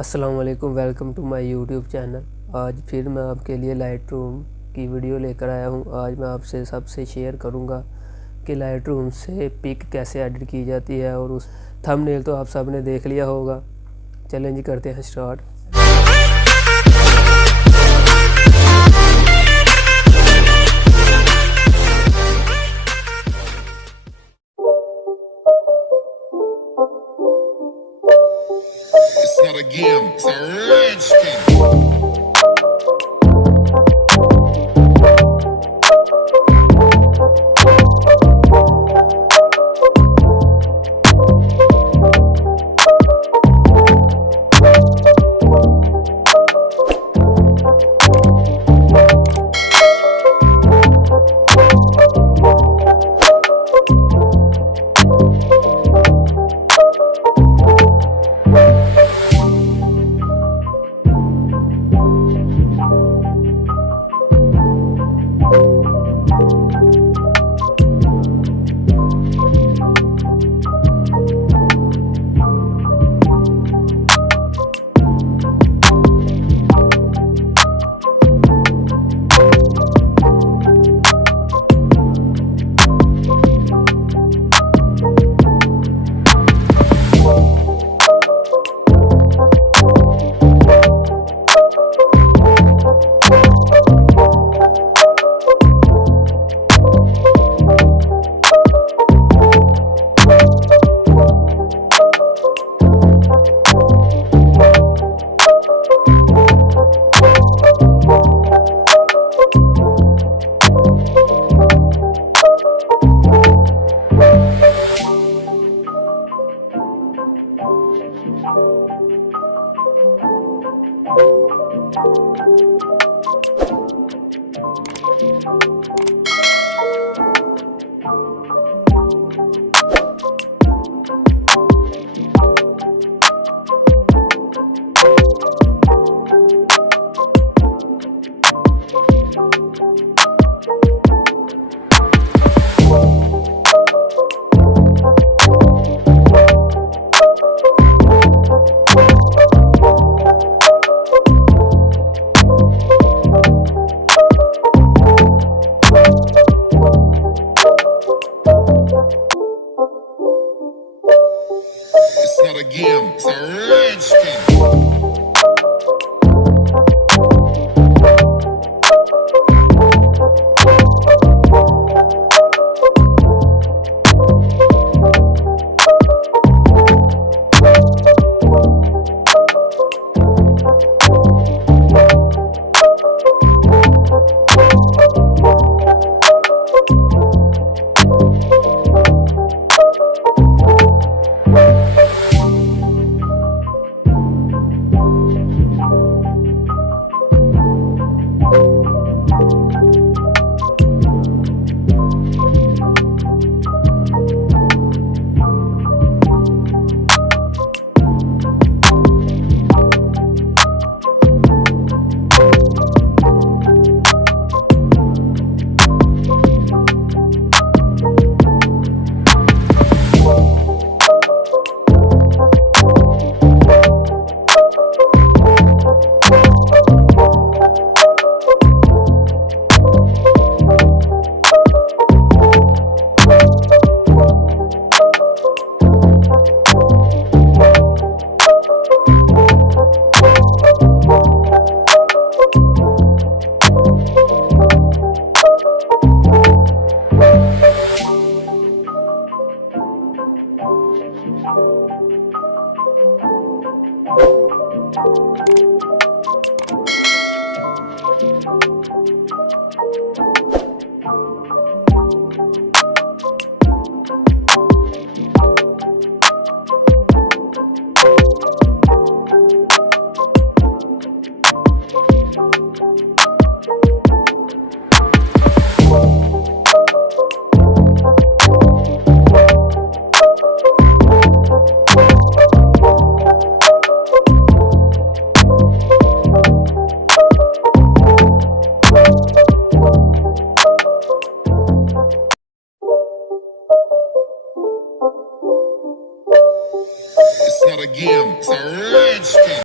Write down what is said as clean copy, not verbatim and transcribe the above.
अस्सलाम वालेकुम, welcome to my YouTube channel. आज फिर मैं आपके लिए लाइटरूम की वीडियो लेकर आया हूं। आज मैं आपसे सबसे शेयर करूंगा कि लाइटरूम से पिक कैसे एडिट की जाती है, और उस थंबनेल तो आप सब ने देख लिया होगा। चैलेंज करते हैं start. It's not a game, it's a rich thing. It's not a game, it's a rich thing. It's not a game, it's a rich